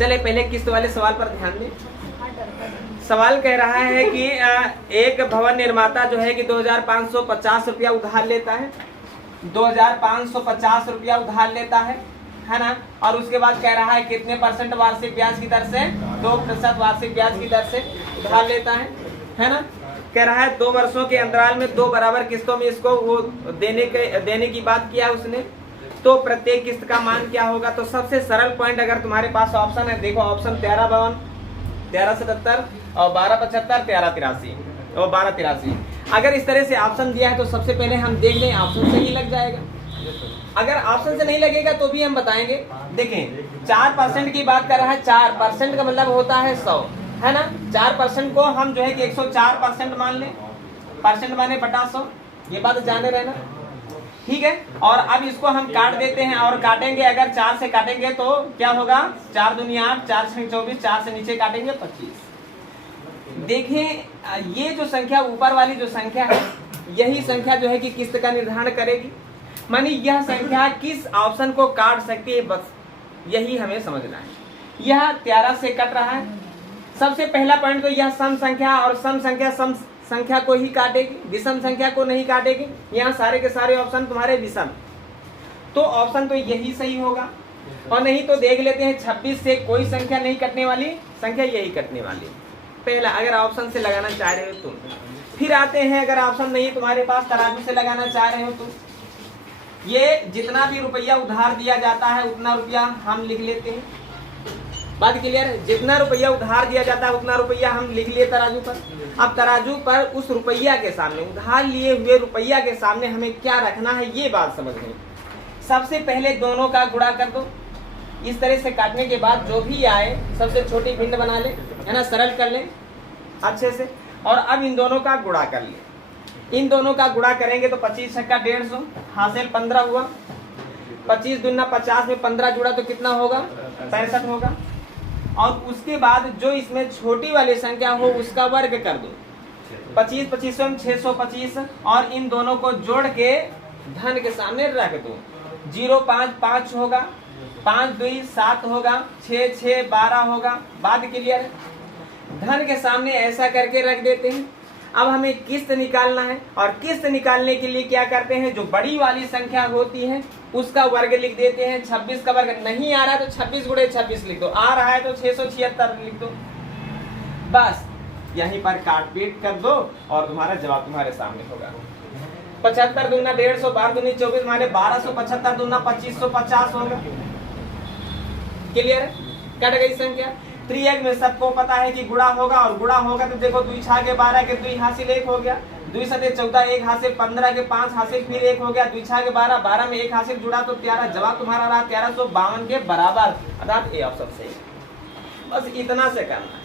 चले पहले किस्त वाले सवाल पर ध्यान दें। सवाल कह रहा है कि एक भवन निर्माता जो है कि 2550 रुपया उधार लेता है, 2550 रुपया उधार लेता है ना। और उसके बाद कह रहा है कितने % वार्षिक ब्याज की दर से, 2% वार्षिक ब्याज की दर से उधार लेता है ना। कह रहा है 2 वर्षों के अंतराल में 2 बराबर किस्तों में इसको वो देने की बात किया उसने, तो प्रत्येक किस्त का मान क्या होगा। तो सबसे सरल पॉइंट अगर तुम्हारे पास ऑप्शन है, देखो ऑप्शन 1352, 1377 और 1275, 1383 और 1283। अगर इस तरह से ऑप्शन दिया है तो सबसे पहले हम देख लें ऑप्शन से ही लग जाएगा। अगर ऑप्शन से नहीं लगेगा तो भी हम बताएंगे। देखें 4% की बात कर रहा है, 4% का मतलब होता है 100, है ना। 4% को हम जो है कि 104% मान लें, परसेंट माने बटा 100, ये बात जाने रहना, ठीक है। और अब इसको हम काट देते हैं और काटेंगे, अगर 4 से काटेंगे तो क्या होगा, 4 दूनी 8, 4 से 24, 4 से नीचे काटेंगे 25। देखें ये जो संख्या ऊपर वाली जो संख्या है, यही संख्या जो है कि किस्त का निर्धारण करेगी। मानी यह संख्या किस ऑप्शन को काट सकती है, बस यही हमें समझना है। यह 13 से कट रहा है। सबसे पहला पॉइंट तो यह सम संख्या, और सम संख्या को ही काटेगी, विषम संख्या को नहीं काटेगी। यहाँ सारे के सारे ऑप्शन तुम्हारे विषम, तो ऑप्शन तो यही सही होगा। और नहीं तो देख लेते हैं 26 से कोई संख्या नहीं कटने वाली, संख्या यही कटने वाली पहला, अगर ऑप्शन से लगाना चाह रहे हो तुम। फिर आते हैं अगर ऑप्शन नहीं तुम्हारे पास, तराजू से लगाना चाह रहे हो तुम। ये जितना भी रुपया उधार दिया जाता है उतना रुपया हम लिख लेते हैं, बात क्लियर है। जितना रुपया उधार दिया जाता है उतना रुपया हम लिख लिए तराजू पर। अब तराजू पर उस रुपया के सामने, उधार लिए हुए रुपया के सामने हमें क्या रखना है, ये बात समझनी। सबसे पहले दोनों का गुणा कर दो। इस तरह से काटने के बाद जो भी आए सबसे छोटी भिन्न बना ले, है ना, सरल कर ले अच्छे से। और अब इन दोनों का गुणा कर ले। इन दोनों का गुणा करेंगे तो 25 छक्का 150, हासिल 15 हुआ। 25 दूना 50 में 15 जुड़ा तो कितना होगा, 65 होगा। और उसके बाद जो इसमें छोटी वाली संख्या हो उसका वर्ग कर दो। 25 25 625, और इन दोनों को जोड़ के धन के सामने रख दो। 0 5 5 होगा, 5 2 7 होगा, 6 6 12 होगा। बात क्लियर है। धन के सामने ऐसा करके रख देते हैं। अब हमें किस्त निकालना है, और किस्त निकालने के लिए क्या करते हैं, जो बड़ी वाली संख्या होती है उसका वर्ग लिख देते हैं। 26 का वर्ग नहीं आ रहा है तो 26 गुणे 26 लिख दो, आ रहा है तो 676 लिख दो। बस यहीं पर काट पीट कर दो और तुम्हारा जवाब तुम्हारे सामने होगा। 75 दूना 150, 12 दूनी 24 माने 1275 दूना 2550 होगा। क्लियर है, कट गई संख्या। त्रियक में सबको पता है कि गुणा होगा, और गुणा होगा तो देखो 2 छा के 12 के 2 हासिल 1 हो गया, 2 सते 14 1 हासिल, 15 के 5 हासिल फिर 1 हो गया, 2 छा के 12, 12 में 1 हासिल जुड़ा तो 13। जवाब तुम्हारा रहा 1352 के बराबर, अर्थात ए ऑप्शन सही। बस इतना से करना है।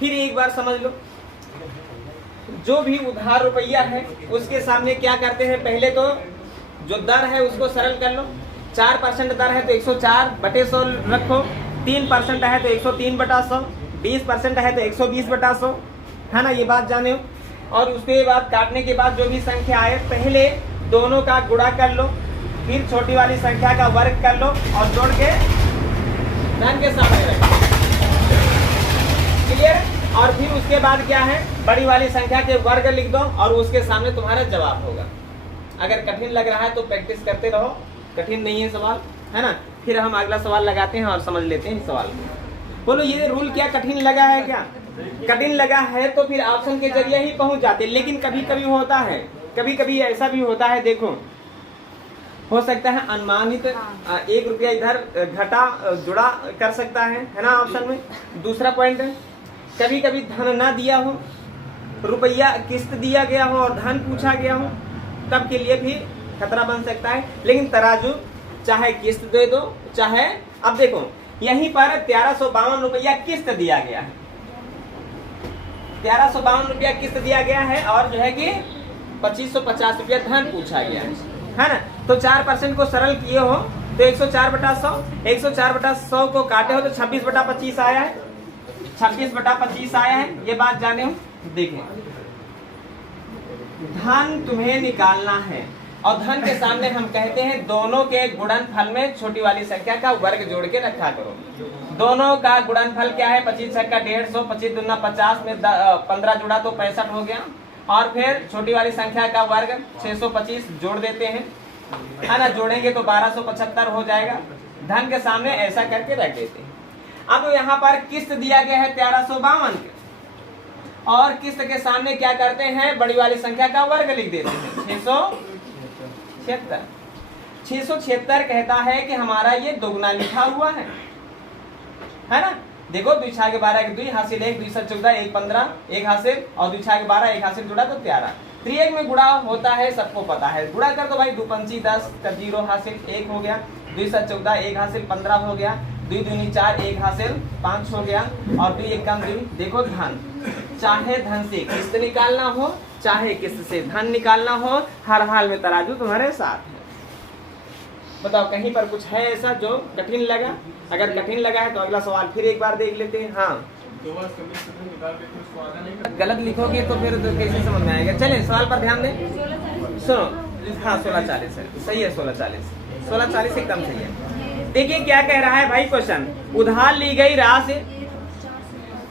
फिर एक बार समझ लो, जो भी उधार रुपया है उसके सामने क्या करते हैं, पहले तो जो दर है उसको सरल कर लो। 4% दर है तो 104/100 रखो, 3% है तो 103/100, 20% है तो 120/100, है ना, ये बात जाने हो। और उसके बाद काटने के बाद जो भी संख्या आए पहले दोनों का गुणा कर लो, फिर छोटी वाली संख्या का वर्ग कर लो और जोड़ के धन के सामने रखो। क्लियर। और फिर उसके बाद क्या है, बड़ी वाली संख्या के वर्ग लिख दो और उसके सामने तुम्हारा जवाब होगा। अगर कठिन लग रहा है तो प्रैक्टिस करते रहो, कठिन नहीं है सवाल, है ना। फिर हम अगला सवाल लगाते हैं और समझ लेते हैं सवाल को। बोलो ये रूल क्या कठिन लगा है क्या? कठिन लगा है तो फिर ऑप्शन के जरिए ही पहुंच जाते। लेकिन कभी कभी होता है, कभी कभी ऐसा भी होता है, देखो हो सकता है अनुमानित 1 रुपया इधर घटा जुड़ा कर सकता है ना ऑप्शन में। दूसरा पॉइंट है कभी कभी धन ना दिया हो, रुपया किस्त दिया गया हो और धन पूछा गया हो, तब के लिए भी खतरा बन सकता है। लेकिन तराजू चाहे किस्त दे दो चाहे, अब देखो यहीं पर 1352 रुपया किस्त दिया गया है, 1352 रुपया किस्त दिया गया है और जो है कि 2550 रुपया धन पूछा गया है ना। तो 4% को सरल किए हो तो 104/100, 104/100 को काटे हो तो 26/25 आया है, 26/25 आया है। ये बात जाने हो। देखें धन तुम्हें निकालना है, और धन के सामने हम कहते हैं दोनों के गुणनफल में छोटी वाली संख्या का वर्ग जोड़ के रखा करो। दोनों का गुणनफल क्या है, 25 छक्का 150, 25 दूना 50 में 15 जुड़ा तो 65 हो गया। और फिर छोटी वाली संख्या का वर्ग 625 जोड़ देते हैं, है ना, जोड़ेंगे तो 1275 हो जाएगा। धन के सामने ऐसा करके रख देते हैं। अब यहाँ पर किस्त दिया गया है 1352 के, और किस्त के सामने क्या करते हैं, बड़ी वाली संख्या का वर्ग लिख देते हैं 676। 676 कहता है कि हमारा ये दोगुना लिखा हुआ है ना। देखो 2 छाके 12 के 2 हासिल 1, 2 14 1 15 1 हासिल, और 2 छाके 12 1 हासिल जुड़ा तो 13। त्रिएक में गुणा होता है, सबको पता है। गुणा कर दो भाई, 2 पंची 10 का 0 हासिल 1 हो गया, 2 14 1 हासिल 15 हो गया, 2 दूनी 4 1 हासिल 5 हो गया, और 2 1 कम 2। देखो धन, चाहे धन से किस्त निकालना हो, चाहे किस्त से धन निकालना हो, हर हाल में तराजू तुम्हारे साथ है। बताओ कहीं पर कुछ है ऐसा जो कठिन लगा? अगर कठिन लगा है तो अगला सवाल फिर एक बार देख लेते हैं। हाँ, गलत लिखोगे तो फिर तो कैसे समझ में आएगा। चलें सवाल पर ध्यान दें। सुनो, हाँ 1640 है, सही है 1640, 1640 एकदम सही है। देखिए क्या कह रहा है भाई क्वेश्चन, उधार ली गई राशि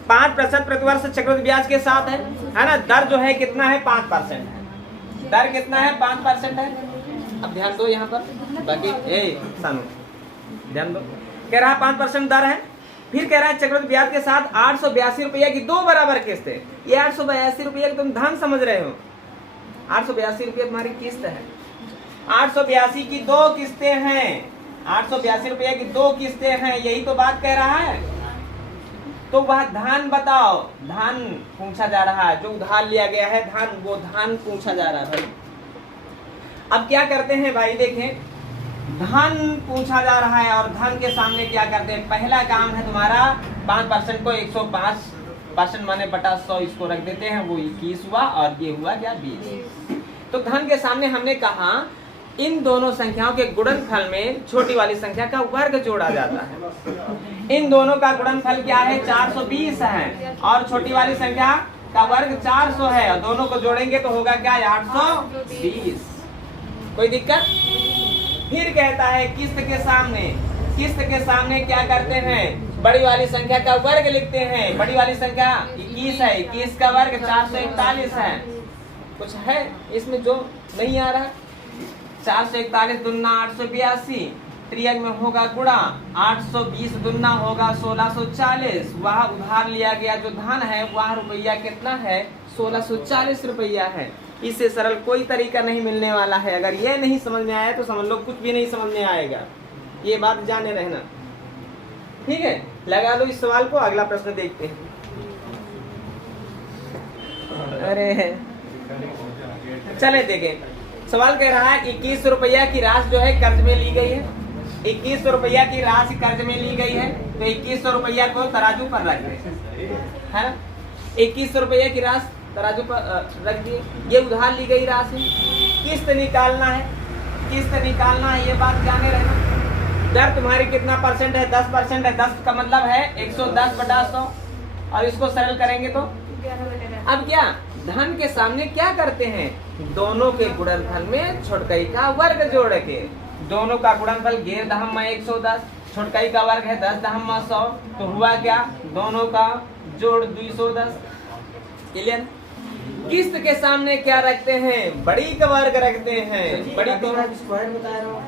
5% प्रतिवर्ष चक्रवृद्धि ब्याज के साथ है ना। दर जो है कितना है, 5% है। दर कितना है, 5% है। अब ध्यान दो यहाँ पर, बाकी सानू ध्यान दो। कह रहा है 5% दर है, फिर कह रहा है चक्रवृद्धि ब्याज के साथ 882 रुपया की 2 बराबर किस्त है। ये 882 रुपया तुम धन समझ रहे हो, 882 रुपया तुम्हारी किस्त है। 882 की 2 किस्तें हैं, 882 रुपया की 2 किस्तें हैं, यही तो बात कह रहा है। तो वह धन बताओ, धन पूछा जा रहा है, जो उधार लिया गया है धन, वो धन पूछा जा रहा है भाई। अब क्या करते हैं भाई, देखें धन पूछा जा रहा है और धन के सामने क्या करते हैं, पहला काम है तुम्हारा 5% को 105% माने बटा 100 इसको रख देते हैं, वो 21 हुआ, और ये हुआ क्या 20। तो धन के सामने हमने कहा इन दोनों संख्याओं के गुणनफल में छोटी वाली संख्या का वर्ग जोड़ा जाता है। इन दोनों का गुणनफल क्या है, 420 है, और छोटी वाली संख्या का वर्ग 400 है, और दोनों को जोड़ेंगे तो होगा क्या 820। कोई दिक्कत? फिर कहता है किस्त के सामने क्या करते हैं, बड़ी वाली संख्या का वर्ग लिखते हैं। बड़ी वाली संख्या 21 है, 21 का वर्ग 441 है। कुछ है इसमें जो नहीं आ रहा? 441 दुना 882, त्रियक में होगा गुणा 820 दुना होगा 1640। वह उधार लिया गया जो धन है वह रुपया कितना है, 1640 रुपया है। इससे सरल कोई तरीका नहीं मिलने वाला है। अगर ये नहीं समझ में आया तो समझ लो कुछ भी नहीं समझ में आएगा, ये बात जाने रहना। ठीक है, लगा लो इस सवाल को। अगला प्रश्न देखते हैं। अरे चले देखें, सवाल कह रहा है 21 रुपया की राशि जो है कर्ज में ली गई है। 21 रुपया की राशि कर्ज में ली गई है, तो 2100 रुपया को तराजू पर रख दे, है 2100 रुपया की राशि तराजू पर रख दिए। ये उधार ली गई राशि, किस्त निकालना है, किस्त निकालना है, ये बात जाने रहना। दर तुम्हारी कितना परसेंट है, 10% है। 10 का मतलब है 110 बटा 100, और इसको सरल करेंगे तो अब क्या, धन के सामने क्या करते हैं, दोनों के गुणनफल में छोटकई का वर्ग जोड़ के, दोनों का गुणनफल 110, छोटकई का वर्ग है 10 तो हुआ क्या, दोनों का जोड़ 210। क्लियर? किस्त के सामने क्या रखते हैं, बड़ी का वर्ग रखते हैं। बड़ी को स्क्वायर बता रहा हूँ,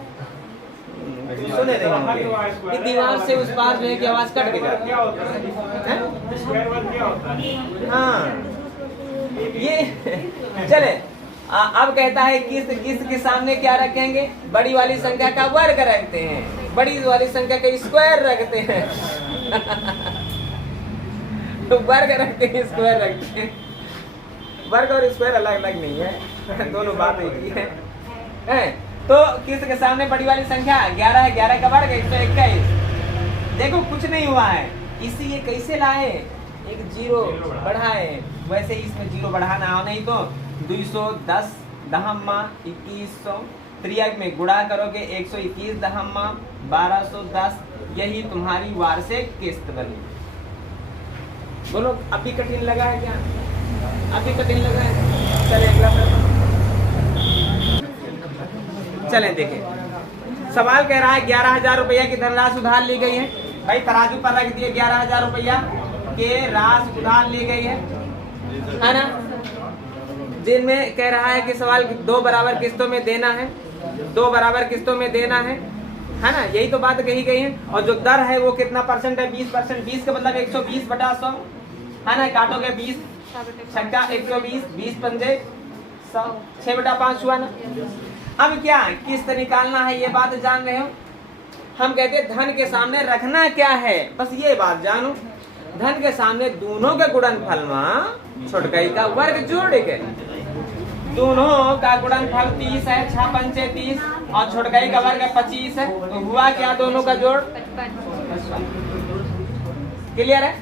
सुने रहे दीवार से उस पार जो है की आवाज कट गई। हाँ ये चले। अब कहता है किस्त के सामने क्या रखेंगे, बड़ी वाली संख्या का वर्ग रखते हैं, बड़ी वाली संख्या का स्क्वायर रखते हैं। तो वर्ग रखते हैं, स्क्वायर रखते हैं। वर्ग और स्क्वायर अलग अलग नहीं है, दोनों बात एक ही है। तो किस्त के सामने बड़ी वाली संख्या 11 है, 11 का वर्ग 121। देखो कुछ नहीं हुआ है, इसी ये कैसे लाए, एक जीरो बढ़ाए, वैसे इसमें जीरो बढ़ाना हो, नहीं तो 210 दहम्मा 2100, त्रियक में गुणा करोगे 121 दहम्मा 1210, यही तुम्हारी वार्षिक किस्त बनी। बोलो अभी कठिन लगा है क्या, अभी कठिन लगा है? चले अगला प्रश्न। चलें देखें, सवाल कह रहा है 11,000 रुपया की धनराशि उधार ली गई है। भाई तराजू पर रख दिए 11,000 रुपया के राशि उधार ली गई है ना, जिनमें कह रहा है कि सवाल 2 बराबर किस्तों में देना है, 2 बराबर किस्तों में देना है ना, यही तो बात कही गई है। और जो दर है वो कितना परसेंट है, 20%। 20 का मतलब 120/100 है ना, काटोगे 20 छक्का 120, 20 पंजे 100, 6/5 हुआ ना। अब क्या किस्त निकालना है ये बात जान रहे हो। हम कहते हैं धन के सामने रखना क्या है, बस ये बात जानो। धन के सामने दोनों के गुणनफल में छोटकई का वर्ग जोड़ के, दोनों का गुणनफल 30 है, 6 पंचे 30 और छोटकई का वर्ग 25 है, तो हुआ क्या दोनों का जोड़ 55। क्लियर है,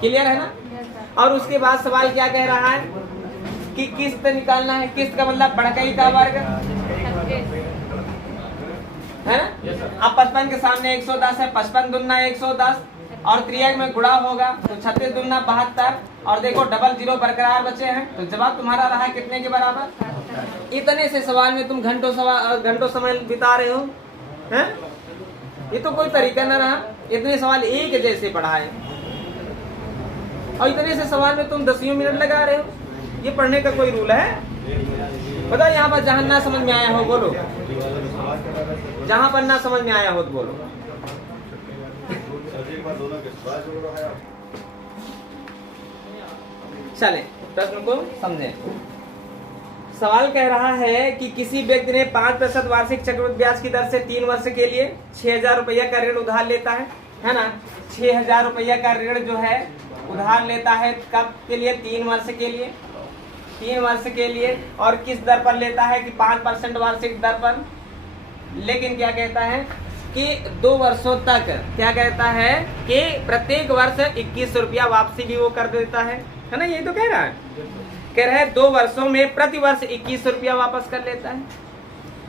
क्लियर है ना। और उसके बाद सवाल क्या कह रहा है कि किस्त निकालना है। किस्त का मतलब बढ़कई का वर्ग है ना। अब 55 के सामने 110 है, 55 दूना 110 और क्रिया में गुणा होगा तो 36 दूना 72 और देखो डबल जीरो बरकरार बचे हैं, तो जवाब तुम्हारा रहा है कितने के बराबर। इतने से सवाल में तुम घंटों समय बिता रहे हो हैं? ये तो कोई तरीका ना रहा। इतने सवाल एक जैसे पढ़ाए और इतने से सवाल में तुम 10 मिनट लगा रहे हो, ये पढ़ने का कोई रूल है? बताओ यहाँ पर जहां ना समझ में आया हो बोलो, जहां पर ना समझ में आया हो तो बोलो। चलें प्रश्न को समझें। सवाल कह रहा है कि किसी व्यक्ति ने 5% वार्षिक चक्रवृद्धि ब्याज की दर से 3 वर्ष के लिए 6,000 रुपया का ऋण उधार लेता है ना। 6,000 रुपया का ऋण जो है उधार लेता है, कब के लिए? 3 वर्ष के लिए, 3 वर्ष के लिए। और किस दर पर लेता है कि 5% वार्षिक दर पर। लेकिन क्या कहता है कि 2 वर्षों तक क्या कहता है कि प्रत्येक वर्ष 21 रुपया वापसी भी वो कर देता है ना। यही तो कह रहा है, कह रहा है 2 वर्षों में प्रति वर्ष 21 रुपया वापस कर लेता है,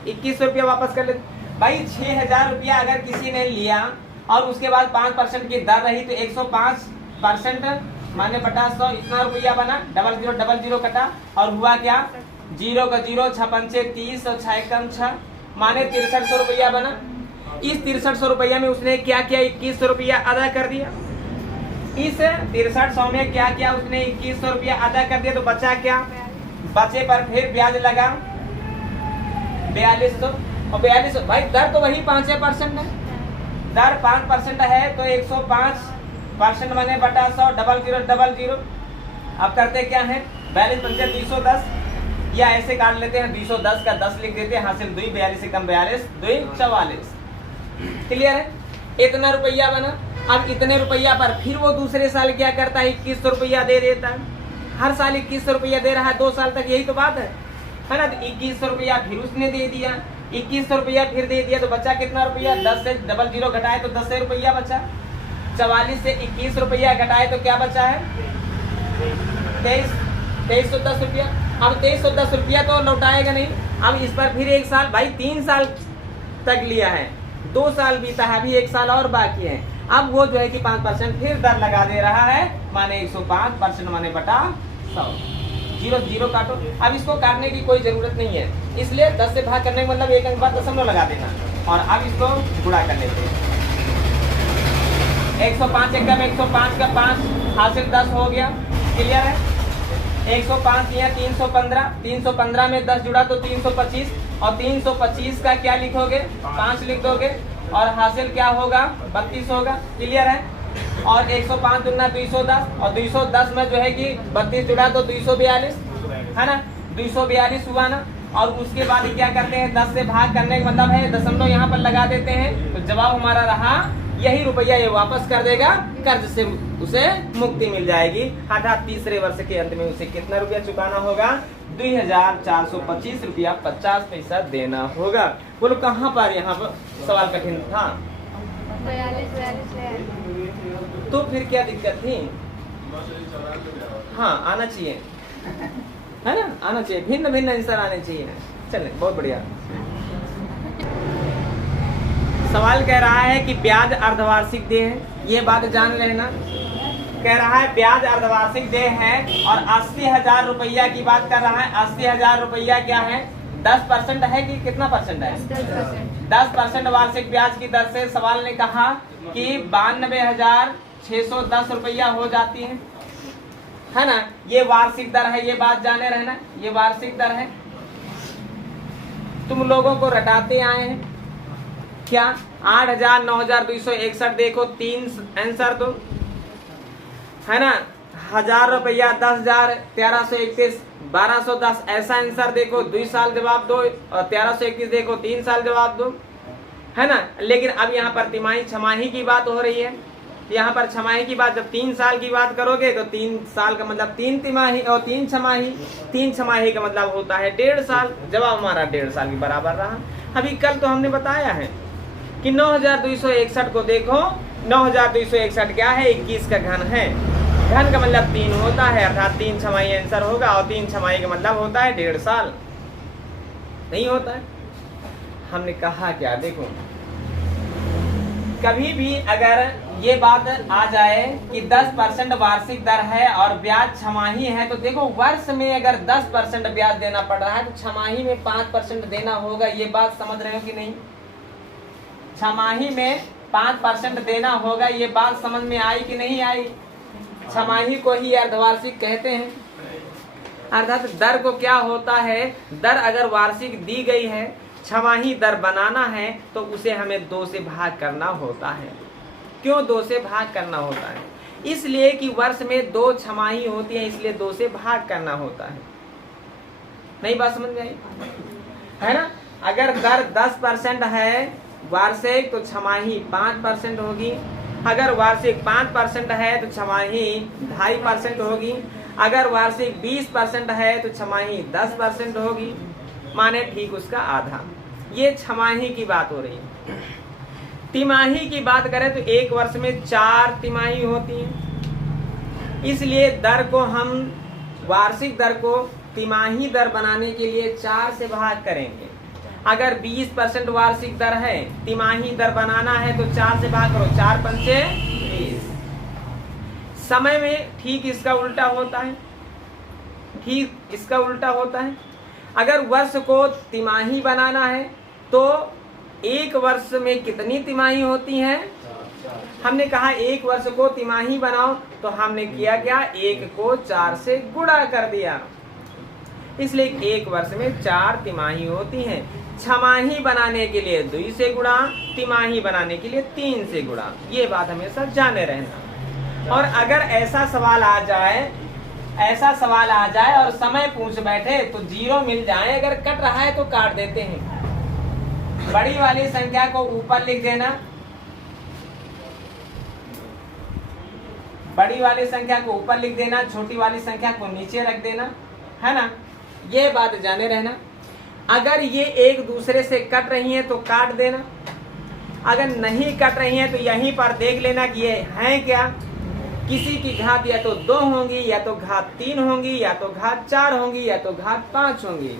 21 रुपया वापस कर लेता। भाई 6,000 रुपया अगर किसी ने लिया और उसके बाद 5% की दर रही तो 105% माने बटा 100 इतना रुपया बना, डबल जीरो कटा और हुआ क्या 0 का 0, 6 पंचे 30 और 6 कम 6 माने 6300 रुपया बना। इस 6300 रुपया में उसने क्या किया, 2100 रुपया अदा कर दिया। इस 6300 में क्या किया उसने, 2100 रुपया अदा कर दिया, तो बचा क्या, बचे पर फिर ब्याज लगा 4200 और 4200। भाई दर तो वही 5% है, दर 5% है तो 105% माने बटा 100 डबल जीरो। अब करते क्या है 42 पंचे 210 या ऐसे काट लेते हैं 210 का 10 लिख देते हैं, हासिल 2 42 से कम 42 2 44। क्लियर है, इतना रुपया बना। अब इतने रुपया पर फिर वो दूसरे साल क्या करता है 2100 रुपया दे देता है। हर साल 2100 रुपया दे रहा है 2 साल तक, यही तो बात है ना। तो 2100 रुपया फिर उसने दे दिया, 2100 रुपया फिर दे दिया, तो बचा कितना रुपया, 10 से डबल जीरो घटाए तो 10 रुपया बचा। 44 से 21 रुपया घटाए तो क्या बचा है 2310 रुपया। अब 2310 रुपया तो लौटाएगा नहीं। अब इस पर फिर 1 साल, भाई 3 साल तक लिया है, 2 साल बीता है, अभी 1 साल और बाकी है। अब वो जो है कि 5% फिर दर लगा दे रहा है, माने 105% माने बटा 100। 0 काटो। अब इसको काटने की कोई जरूरत नहीं है, इसलिए 10 से भाग करने का मतलब 1 अंक बाद दशमलव लगा देना। और अब इसको गुणा कर लेते हैं। 105 एकम 105 का 5 हासिल 10 हो गया। क्लियर है, 105 या 315, 315 में 10 जुड़ा तो 325 और 325 का क्या लिखोगे 5 लिख दोगे और हासिल क्या होगा 32 होगा। क्लियर है, और 105 दुना 210 और 210 में जो है कि 32 जुड़ा तो 242 है ना, 242 हुआ ना। और उसके बाद क्या करते हैं 10 से भाग करने का मतलब है दशमलव यहाँ पर लगा देते हैं, तो जवाब हमारा रहा यही रुपया ये वापस कर देगा, कर्ज से उसे मुक्ति मिल जाएगी। अर्थात तीसरे वर्ष के अंत में उसे कितना रुपया चुकाना होगा 2425 रुपया 50 पैसा देना होगा। बोलो कहाँ पर यहाँ पर सवाल कठिन था? 42 तो फिर क्या दिक्कत थी? हाँ आना चाहिए है ना, आना चाहिए, भिन्न भिन्न आंसर आने चाहिए। चले बहुत बढ़िया। सवाल कह रहा है कि ब्याज अर्धवार्षिक देय है, ये बात जान लेना। कह रहा है ब्याज अर्धवार्षिक देय है और 80,000 रुपया की बात कर रहा है। 80,000 रुपया क्या है 10% है कि कितना परसेंट है? 10% वार्षिक ब्याज की दर से सवाल ने कहा कि 92,610 रुपया हो जाती है ना। ये वार्षिक दर है, ये बात जाने रहना, ये वार्षिक दर है। तुम लोगों को रटाते आए हैं क्या? 8,000, 9,261 देखो, 3 आंसर दो, है ना। 1,000 रुपया, 10,000, 1,331, 1,210 ऐसा आंसर देखो, 2 साल जवाब दो, और 1,321 देखो 3 साल जवाब दो, है ना। लेकिन अब यहाँ पर तिमाही छमाही की बात हो रही है। यहाँ पर छमाही की बात, जब 3 साल की बात करोगे तो 3 साल का मतलब 3 तिमाही और 3 छमाही, 3 छमाही का मतलब होता है 1.5 साल। जवाब हमारा 1.5 साल के बराबर रहा। अभी कल तो हमने बताया है कि 9,261 को देखो, 9,261 क्या है? 21 का घन है। घन का मतलब 3 होता है, अर्थात 3 छमाही आंसर होगा, और 3 छमाही का मतलब होता है 1.5 साल। नहीं होता है। हमने कहा क्या? देखो, कभी भी अगर ये बात आ जाए कि 10% वार्षिक दर है और ब्याज छमाही है, तो देखो वर्ष में अगर 10% ब्याज देना पड़ रहा है तो छमाही में 5% देना होगा। ये बात समझ रहे हो कि नहीं? छमाही में 5% देना होगा। ये बात समझ में आई कि नहीं आई? छमाही को ही अर्धवार्षिक कहते हैं। अर्थात दर को क्या होता है, दर अगर वार्षिक दी गई है, छमाही दर बनाना है तो उसे हमें 2 से भाग करना होता है। क्यों 2 से भाग करना होता है? इसलिए कि वर्ष में 2 छमाही होती है, इसलिए 2 से भाग करना होता है। नहीं बात समझ में आई? है ना। अगर दर 10% है वार्षिक तो छमाही 5% होगी। अगर वार्षिक 5% है तो छमाही 2.5% होगी। अगर वार्षिक 20% है तो छमाही 10% होगी, माने ठीक उसका आधा। ये छमाही की बात हो रही है। तिमाही की बात करें तो एक वर्ष में 4 तिमाही होती हैं, इसलिए दर को हम वार्षिक दर को तिमाही दर बनाने के लिए 4 से भाग करेंगे। अगर 20% वार्षिक दर है, तिमाही दर बनाना है तो 4 से भाग करो, 4 पंचे 20। समय में ठीक इसका उल्टा होता है, ठीक इसका उल्टा होता है। अगर वर्ष को तिमाही बनाना है तो एक वर्ष में कितनी तिमाही होती हैं? हमने कहा एक वर्ष को तिमाही बनाओ, तो हमने किया क्या? 1 को 4 से गुणा कर दिया, इसलिए एक वर्ष में 4 तिमाही होती हैं। छमाही बनाने के लिए 2 से गुणा, तिमाही बनाने के लिए 3 से गुणा। ये बात हमेशा जाने रहना। और अगर ऐसा सवाल आ जाए और समय पूछ बैठे तो 0 मिल जाए, अगर कट रहा है तो काट देते हैं। बड़ी वाली संख्या को ऊपर लिख देना, बड़ी वाली संख्या को ऊपर लिख देना, छोटी वाली संख्या को नीचे रख देना, है ना। ये बात जाने रहना। अगर ये एक दूसरे से कट रही हैं तो काट देना, अगर नहीं कट रही हैं तो यहीं पर देख लेना कि ये हैं क्या। किसी की घात या तो 2 होंगी, या तो घात 3 होंगी, या तो घात 4 होंगी, या तो घात 5 होंगी।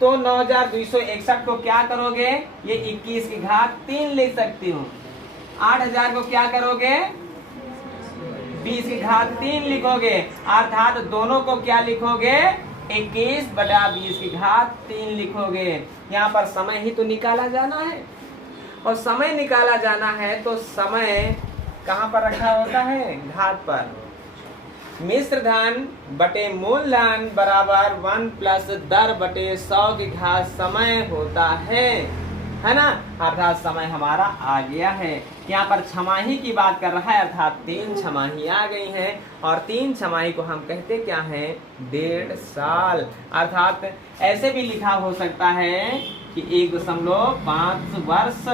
तो 9,261 को क्या करोगे? ये 21 की घात 3 लिख सकती हूँ। 8,000 को क्या करोगे? 20 की घात 3 लिखोगे, अर्थात दोनों को क्या लिखोगे? 21/20 की घात 3 लिखोगे। यहाँ पर समय ही तो निकाला जाना है, और समय निकाला जाना है तो समय कहाँ पर रखा होता है? घात पर। मिश्र धन बटे मूल धन बराबर 1 प्लस दर बटे 100 की घात समय होता है ना। अर्थात समय हमारा आ गया है। यहाँ पर छमाही की बात कर रहा है, अर्थात 3 छमाही आ गई हैं, और 3 छमाही को हम कहते क्या है? 1.5 साल। अर्थात ऐसे भी लिखा हो सकता है कि 1.5 वर्ष,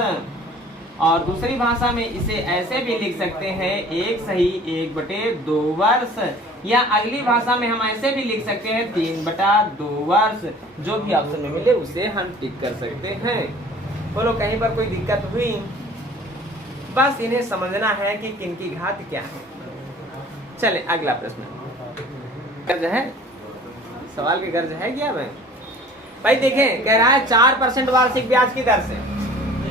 और दूसरी भाषा में इसे ऐसे भी लिख सकते हैं 1 सही 1/2 वर्ष, या अगली भाषा में हम ऐसे भी लिख सकते हैं 3/2 वर्ष। जो भी ऑप्शन में मिले उसे हम टिक कर सकते हैं। बोलो कहीं पर कोई दिक्कत हुई? बस इन्हें समझना है कि किनकी घात क्या है। चले अगला प्रश्न। गर्ज है, सवाल की गर्ज है क्या भाई? देखें, कह रहा है 4% वार्षिक ब्याज की दर से,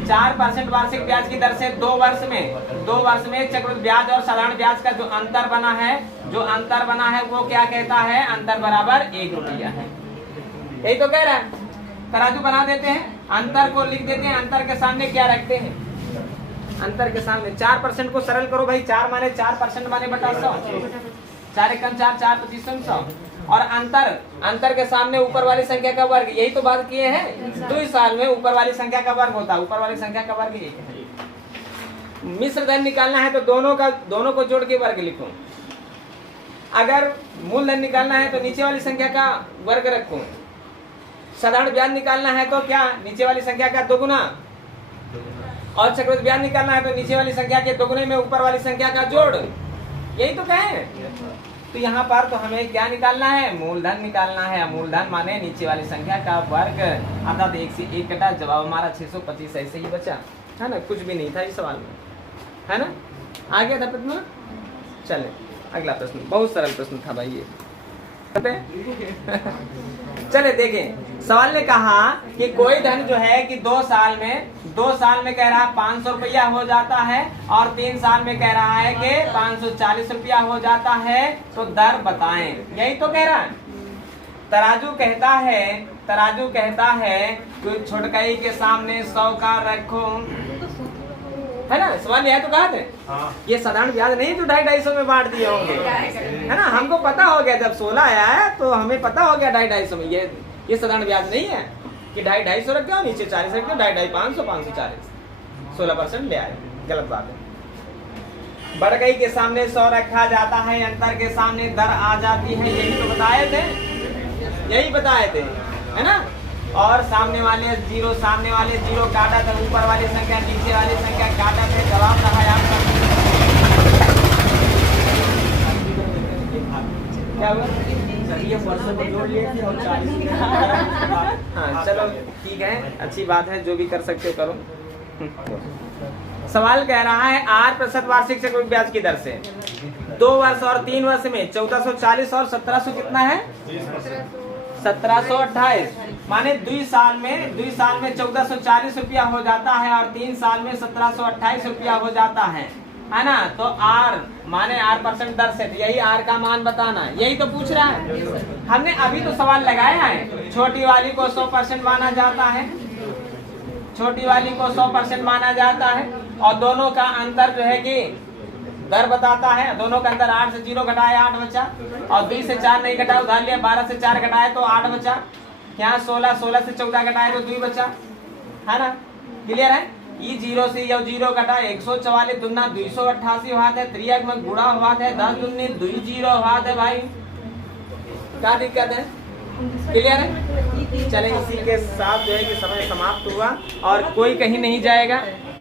4% वार्षिक ब्याज की दर से 2 वर्ष में चक्रवृद्धि ब्याज और साधारण ब्याज का जो अंतर बना है वो क्या कहता है? अंतर बराबर 1 रुपया है। यही तो कह रहा है। तराजू बना देते हैं, अंतर को लिख देते हैं, अंतर के सामने क्या रखते हैं, अंतर के सामने 4% को सरल करो भाई, 4 माने 4% माने बटा 100, 4 एकम 4, 4 25 100, और अंतर के सामने ऊपर वाली संख्या का वर्ग, यही तो बात किए हैं 2 साल में ऊपर वाली संख्या का वर्ग होता है, ऊपर वाली संख्या का वर्ग यही है। मिश्र धन निकालना है तो दोनों को जोड़ के वर्ग लिखो, अगर मूलधन निकालना है तो नीचे वाली संख्या का वर्ग रखो, साधारण ब्याज निकालना है तो क्या, नीचे वाली संख्या का दोगुना, और चक्रवृद्धि ब्याज निकालना है तो नीचे वाली संख्या के दोगुने में ऊपर वाली संख्या का जोड़, यही तो कहें। तो यहाँ पर तो हमें क्या निकालना है, मूलधन निकालना है, मूलधन माने नीचे वाली संख्या का वर्ग, अर्थात 1 से 1 कटा, जवाब हमारा 625 ऐसे ही बचा है ना, कुछ भी नहीं था इस सवाल में, है ना। आ गया था प्रश्न, चले अगला प्रश्न, बहुत सरल प्रश्न था भाई ये। चले देखें, सवाल ने कहा कि कोई धन जो है कि 2 साल में कह रहा है 500 रुपया हो जाता है, और 3 साल में कह रहा है कि 540 रुपया हो जाता है, तो दर बताएं, यही तो कह रहा है। तराजू कहता है कि छोटकई के सामने 100 का रखो, है ना, सवाल यह तो कहा थे। हाँ। ये साधारण ब्याज नहीं जो 250-250 में बांट दिए होंगे, है ना, हमको पता हो गया जब 16 आया है तो हमें पता हो गया 250-250 में, ये साधारण ब्याज नहीं है कि 250-250 रख दो नीचे 40 रख दो, 250-500 540 16% ले आए, गलत बात है। बढ़गई के सामने 100 रखा जाता है, अंतर के सामने दर आ जाती है, यही तो बताए थे, है ना। और सामने वाले जीरो काटा था, ऊपर वाली संख्या नीचे वाली संख्या काटा थे, जवाब था आपका क्या हुआ, जोड़ लिए थे और 40। हाँ चलो ठीक है, अच्छी बात है, जो भी कर सकते हो करो। सवाल कह रहा है 8% वार्षिक चक्रवृद्धि ब्याज की दर से 2 वर्ष और 3 वर्ष में 1440 और 1700 कितना है, 1728, माने 2 साल में 1440 रुपया हो जाता है, और 3 साल में 1728 रुपया हो जाता है ना। तो R माने 8% दर से, यही R का मान बताना, यही तो पूछ रहा है। हमने अभी तो सवाल लगाया है, छोटी वाली को 100% माना जाता है, छोटी वाली को 100% माना जाता है, और दोनों का अंतर जो है कि दर बताता है, दोनों का अंतर 8 से 0 घटाए 8 बचा, और 2 से 4 नहीं घटाया, उधार लिया 12 से 4 घटाए तो 8 बचा, यहाँ 16 से 14 घटाए तो 2 बचा, है ना, क्लियर है। ये 0 से 0 घटा 144 दुना 288 हुआ है, त्रियक में गुणा हुआ है, 10 दूनी 20 हुआ है भाई, क्या दिक्कत है, क्लियर है। चले इसी के साथ जो है कि समय समाप्त हुआ, और कोई कहीं नहीं जाएगा।